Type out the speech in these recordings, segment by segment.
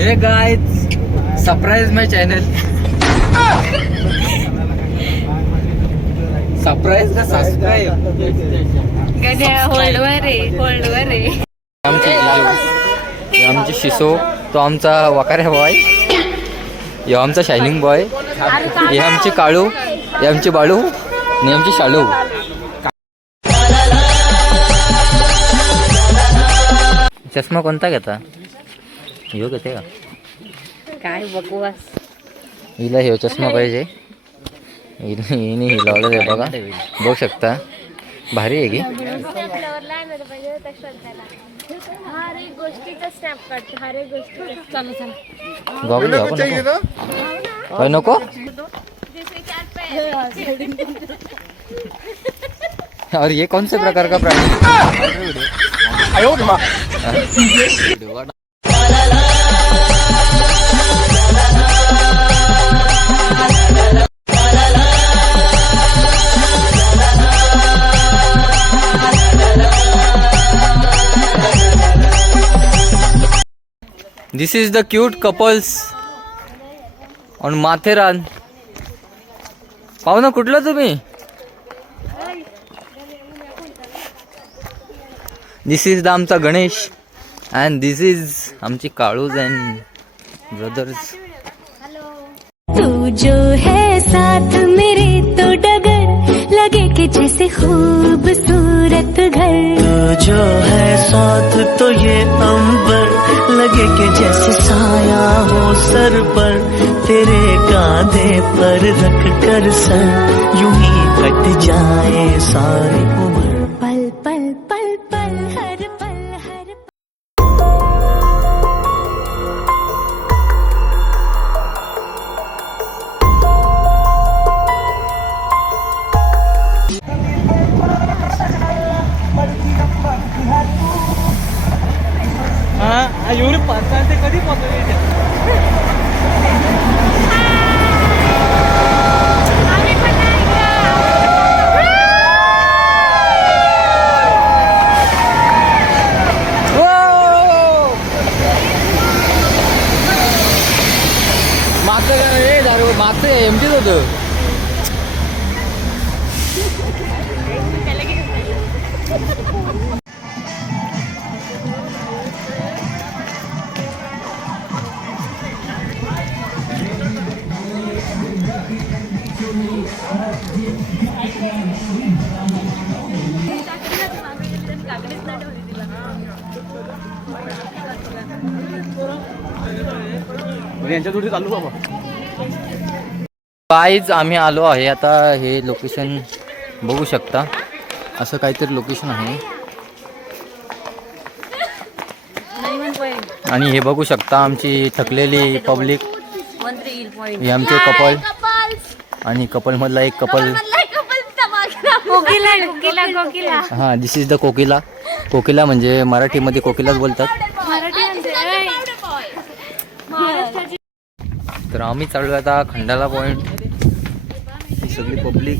Hey guys surprise माय channel. Surprise का subscribe. गड्या होल्डवर आहे. आमची शिसो, तो आमचा वकाऱ्या बॉय, हे आमचा शायनिंग बॉय, हे आमचे काळू, हे आमचे बाळू आणि आमची शालू. चष्मा कोणता घेता? ह्यो घेते का? काय बकवास. हिला ह्यो चष्मा पाहिजे. हिने ही लावलं आहे बघा, बघू शकता. भारी आहे की. गॉगल काय नको. और ये कौन से प्रकार का प्राणी? This is the cute couples on Matheran. पाहू ना कुठलं तुम्ही? This is the आमचा गणेश and this is आमची काळूज and brothers. तू जो है साथ मेरे तो डगर लगे कि जैसे खूबसूरत घर. तू जो है साथ तो ये अंबर लगे कि जैसे साया हो सर पर. तेरे कांधे पर रख कर सर यूं ही कट जाए सारी उम्र. पल पल पल पल हर पल हर एवढे पाच ते कधी पोहोचले? मागचं एमटीच होतं. गाईज आम्ही आलो आहे आता. हे लोकेशन बघू शकता, असं काहीतरी लोकेशन आहे. आणि हे बघू शकता आमची थकलेली पब्लिक. हे आमचे कपल आणि कपल मधला एक कपल. हा, दिस इज द कोकिला. कोकिला म्हणजे मराठीमध्ये कोकिलाच बोलतात. तर आम्ही चाललो आता खंडाला पॉइंट. ही सगळी पब्लिक.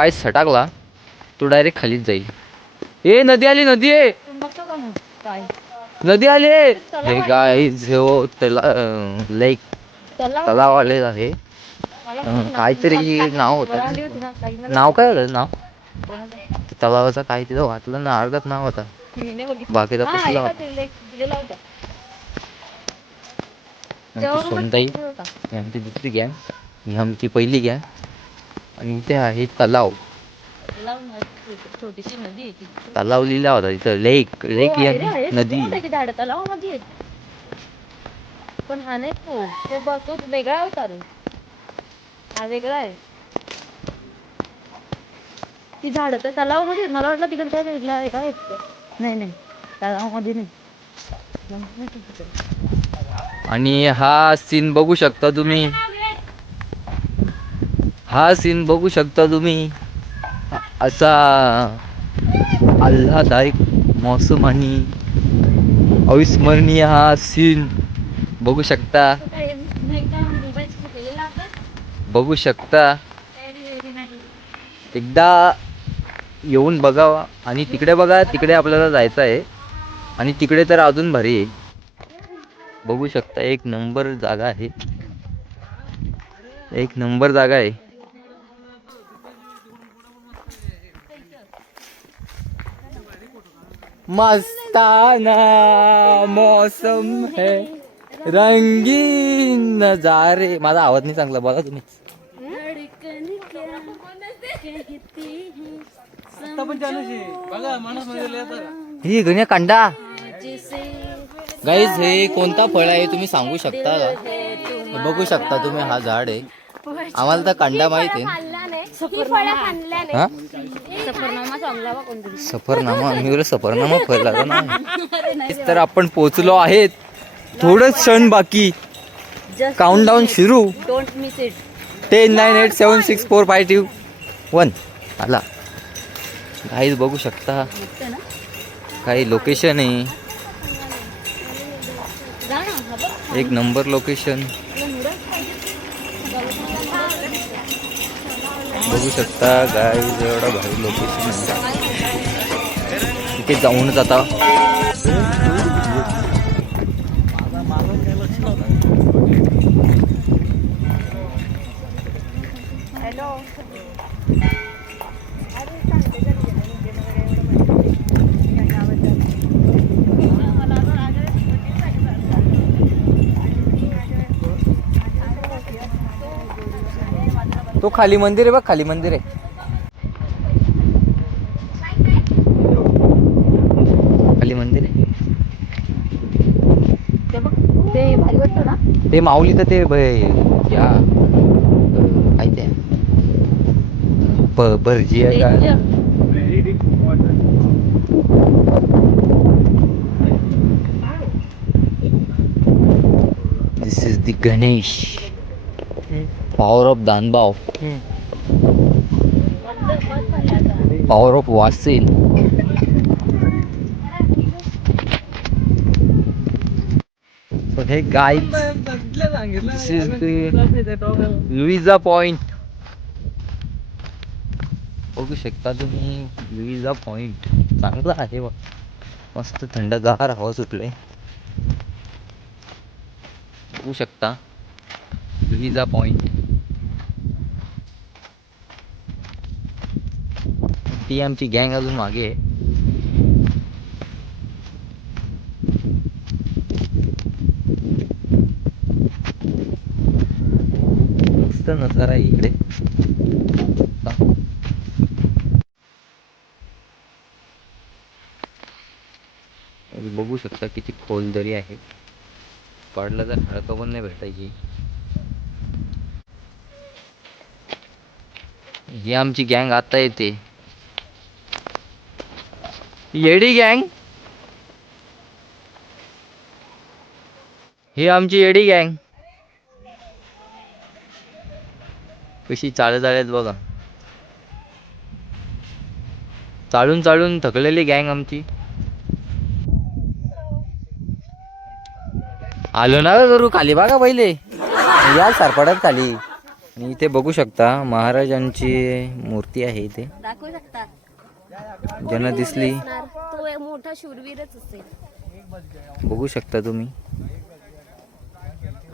पाय सटाकला तो डायरेक्ट खालीच जाईल. ए नदी आली, नदी आहे, नदी आली. हे काय जो त्याला लेक तलाव आलेला आहे. काहीतरी नाव होतं, नाव काय होतं नाव तलावाचा, काही तिथं वाचलं ना, अर्धात नाव होता, बाकीचा कुठला होता. सोनताई ही आमची दुसरी गॅंग, ही आमची पहिली गॅंग आणि इथे आहे तलाव. छोटीशी नदी तलाव लिहिला होता तिथं, लेक लेक नदी. तलावामध्ये पण हा नाही तो बघ तो वेगळा होता रे, हा वेगळा आहे. ती झाड तर तलावामध्ये, मला वाटलं तिकडे काय वेगळं आहे काय. नाही नाही तलावामध्ये नाही. आणि हा सीन बघू शकता तुम्ही, हा सीन बघू शकता तुम्ही, असा आल्हाददायक मौसम आणि अविस्मरणीय हा सीन बघू शकता, बघू शकता. एकदा येऊन बघावा. आणि तिकडे बघा, तिकडे आपल्याला जायचं आहे आणि तिकडे तर अजून भारी आहे. बघू शकता, एक नंबर जागा आहे, एक नंबर जागा आहे. मस्ताना मौसम है, रंगीन नजारे. माझा आवाज नाही चांगला, बोला तुम्ही. ही गण्या कांडा गाईज, हे कोणता फळ आहे तुम्ही सांगू शकता का? बघू शकता तुम्ही, हा झाड आहे. आम्हाला तर कांडा माहित आहे. हा सफरनामा, मी बोल सफरनामा फळ लागला ना. तर आपण पोचलो आहेत, थोडंच क्षण बाकी, काउंटडाऊन सुरू. 10 9 8 7 6 4 5 2 1 आला. गाईज बघू शकता, काही लोकेशन आहे, एक नंबर लोकेशन बघू शकता. गाईज एवढा भारी लोकेशन आहे, तिथे जाऊनच आता तो खाली मंदिर आहे बघ, खाली मंदिर आहे. खाली मंदिर आहे ते भारी वाटतं ना. ते माऊली तर ते या काय ते भरजी आहे का. This is the Ganesh, power of दानबाव, पॉवर ऑफ वासिन. So hey guys, this is the Louisa point. बघू शकता तुम्ही, लुईजा पॉइंट चांगला आहे, मस्त थंडगार हवा सुटले. बघू शकता लुईजा पॉइंट. ती आमची गँग अजून मागे आहे. मस्त नजारा आहे इकडे. बघू शकता किती खोल दरी आहे, पडलं तर खडकं पण नाही भेटायची. ही आमची गँग आता येते, येडी गँग. ही आमची येडी गँग कशी चालत आल्यात बघा, चालून चालून थकलेली गँग आमची. आलो ना करू खाली बघा, पहिले या सरपडत खाली. आणि इथे बघू शकता महाराजांची मूर्ती आहे इथे. दाखवू शकता ज्यांना दिसली तो एक मोठा शूरवीरच असेल. बघू शकता तुम्ही.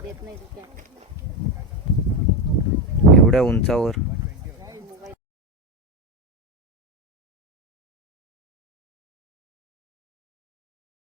देत नाही तू काय. एवढ्या उंचावर